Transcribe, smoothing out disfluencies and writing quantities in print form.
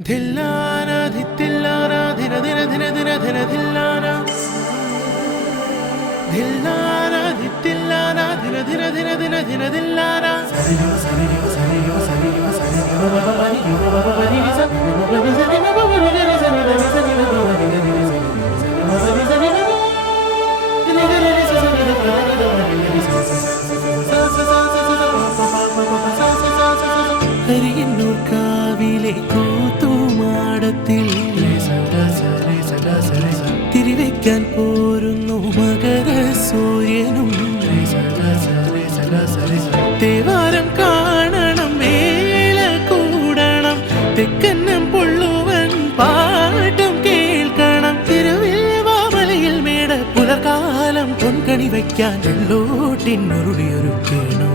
ധില്ലാന ധിത്തില്ലാന ധിന ധിന ധിന ധിന ധിന ധില്ലാന ധില്ലാന ധിത്തില്ലാന ധിന ധിന ധിന ധിന ധിന ധില്ലാന സരിഗ സരിഗ സരിഗ സരിഗ സരിഗ ബബബനി ബബബനി സരിഗ സരിഗ ബബബനി സരിഗ സരിഗ ബബബനി ഹരിയന്നൂർ കാവിലെ കൂത്തുമാടത്തിൽ തിരിവയ്ക്കാൻ പോരുന്നു മകര സൂര്യനും തേവാരം കാണണം വേല കൂടണം തെക്കന്നം പൊള്ളുവൻ പാട്ടും കേൾക്കണം തിരുവിൽവാമലയിൽ മേട പുലർക്കാലം പൊൻകണി വയ്ക്കാൻ വെള്ളോട്ടിനുരുളിയൊരുക്കണം